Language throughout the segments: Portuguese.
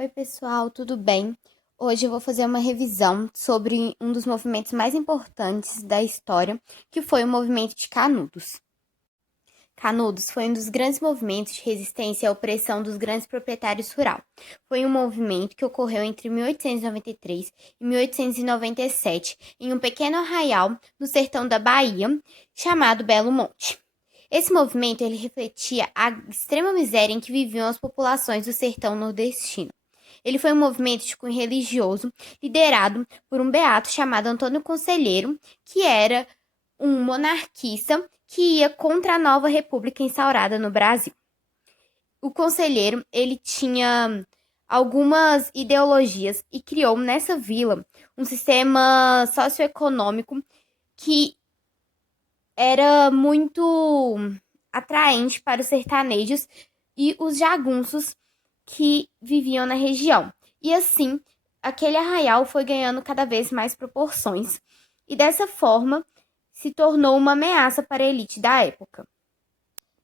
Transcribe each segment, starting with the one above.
Oi, pessoal, tudo bem? Hoje eu vou fazer uma revisão sobre um dos movimentos mais importantes da história, que foi o movimento de Canudos. Canudos foi um dos grandes movimentos de resistência à opressão dos grandes proprietários rurais. Foi um movimento que ocorreu entre 1893 e 1897 em um pequeno arraial no sertão da Bahia, chamado Belo Monte. Esse movimento ele refletia a extrema miséria em que viviam as populações do sertão nordestino. Ele foi um movimento de cunho religioso liderado por um beato chamado Antônio Conselheiro, que era um monarquista que ia contra a nova república instaurada no Brasil. O conselheiro, ele tinha algumas ideologias e criou nessa vila um sistema socioeconômico que era muito atraente para os sertanejos e os jagunços que viviam na região. E assim, aquele arraial foi ganhando cada vez mais proporções e dessa forma se tornou uma ameaça para a elite da época.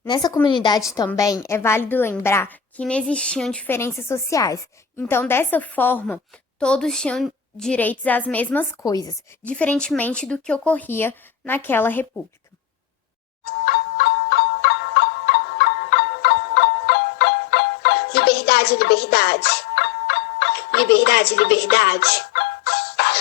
Nessa comunidade também é válido lembrar que não existiam diferenças sociais. Então, dessa forma, todos tinham direitos às mesmas coisas, diferentemente do que ocorria naquela república. Liberdade, liberdade. Liberdade, liberdade.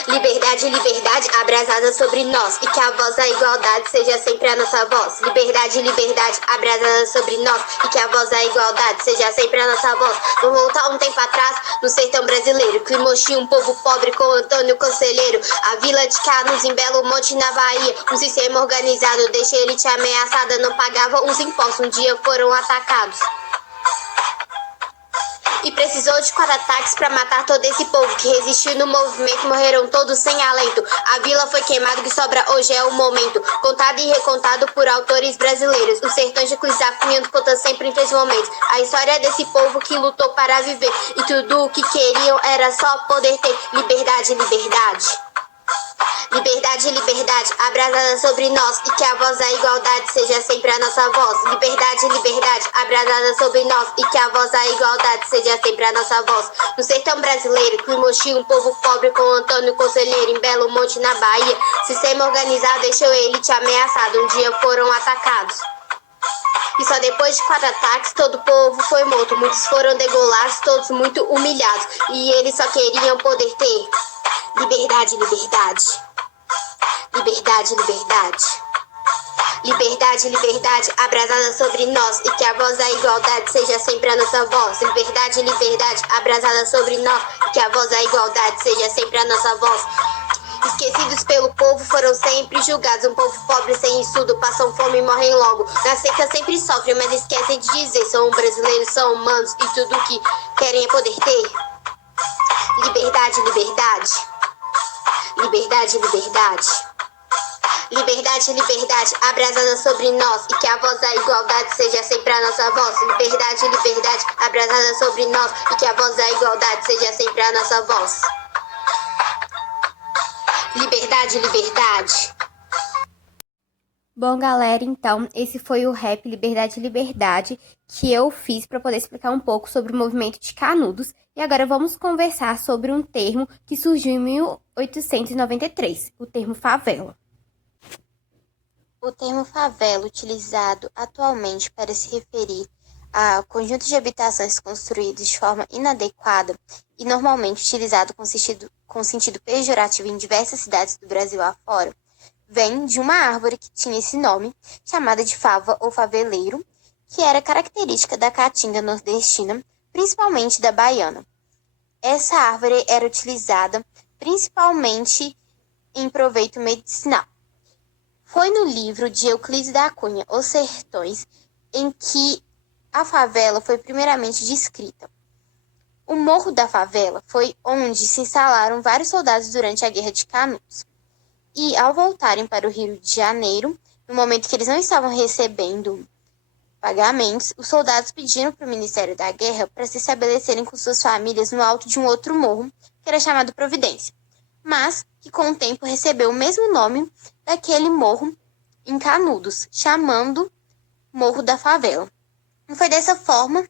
Liberdade, liberdade, abrasada sobre nós, e que a voz da igualdade seja sempre a nossa voz. Liberdade, liberdade, abrasada sobre nós, e que a voz da igualdade seja sempre a nossa voz. Vamos voltar um tempo atrás, no sertão brasileiro, que mostrou um povo pobre com Antônio Conselheiro. A vila de Canudos, em Belo Monte, na Bahia, um sistema organizado, deixa a elite ameaçada, não pagava os impostos, um dia foram atacados. E precisou de 4 ataques para matar todo esse povo que resistiu no movimento, morreram todos sem alento. A vila foi queimada, o que sobra hoje é o momento, contado e recontado por autores brasileiros. Os sertões de Cruz da Cunha contam sempre em 3 momentos. A história desse povo que lutou para viver, e tudo o que queriam era só poder ter liberdade, liberdade. Liberdade, liberdade, abrasada sobre nós, e que a voz da igualdade seja sempre a nossa voz. Liberdade, liberdade, abrasada sobre nós, e que a voz da igualdade seja sempre a nossa voz. No sertão brasileiro, que mostrou um povo pobre com Antônio Conselheiro, em Belo Monte, na Bahia, sistema organizado deixou a elite ameaçada, um dia foram atacados. E só depois de 4 ataques, todo o povo foi morto, muitos foram degolados, todos muito humilhados, e eles só queriam poder ter liberdade, liberdade. Liberdade, liberdade. Liberdade, liberdade, abrasada sobre nós, e que a voz da igualdade seja sempre a nossa voz. Liberdade, liberdade, abrasada sobre nós, e que a voz da igualdade seja sempre a nossa voz. Esquecidos pelo povo, foram sempre julgados. Um povo pobre sem estudo, passam fome e morrem logo. Na seca sempre sofrem, mas esquecem de dizer: são brasileiros, são humanos, e tudo que querem é poder ter liberdade, liberdade. Liberdade, liberdade. Liberdade, liberdade, abrasada sobre nós, e que a voz da igualdade seja sempre a nossa voz. Liberdade, liberdade, abrasada sobre nós, e que a voz da igualdade seja sempre a nossa voz. Liberdade, liberdade. Bom, galera, então, esse foi o rap Liberdade, Liberdade que eu fiz para poder explicar um pouco sobre o movimento de Canudos. E agora vamos conversar sobre um termo que surgiu em 1893, o termo favela. O termo favela, utilizado atualmente para se referir a conjunto de habitações construídos de forma inadequada e normalmente utilizado com sentido pejorativo em diversas cidades do Brasil afora, vem de uma árvore que tinha esse nome, chamada de fava ou faveleiro, que era característica da caatinga nordestina, principalmente da baiana. Essa árvore era utilizada principalmente em proveito medicinal. Foi no livro de Euclides da Cunha, Os Sertões, em que a favela foi primeiramente descrita. O Morro da Favela foi onde se instalaram vários soldados durante a Guerra de Canudos. E, ao voltarem para o Rio de Janeiro, no momento que eles não estavam recebendo pagamentos, os soldados pediram para o Ministério da Guerra para se estabelecerem com suas famílias no alto de um outro morro, que era chamado Providência, mas que com o tempo recebeu o mesmo nome daquele morro em Canudos, chamando Morro da Favela. E foi dessa forma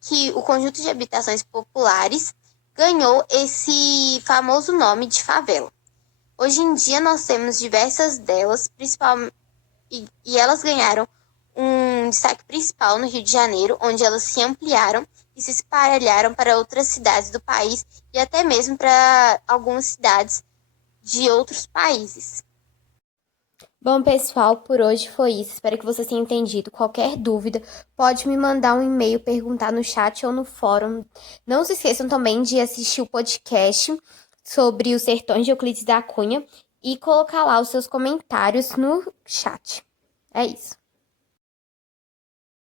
que o conjunto de habitações populares ganhou esse famoso nome de favela. Hoje em dia nós temos diversas delas, principalmente, e elas ganharam um destaque principal no Rio de Janeiro, onde elas se ampliaram e se espalharam para outras cidades do país e até mesmo para algumas cidades de outros países. Bom, pessoal, por hoje foi isso. Espero que vocês tenham entendido. Qualquer dúvida, pode me mandar um e-mail, perguntar no chat ou no fórum. Não se esqueçam também de assistir o podcast sobre os Sertões de Euclides da Cunha e colocar lá os seus comentários no chat. É isso.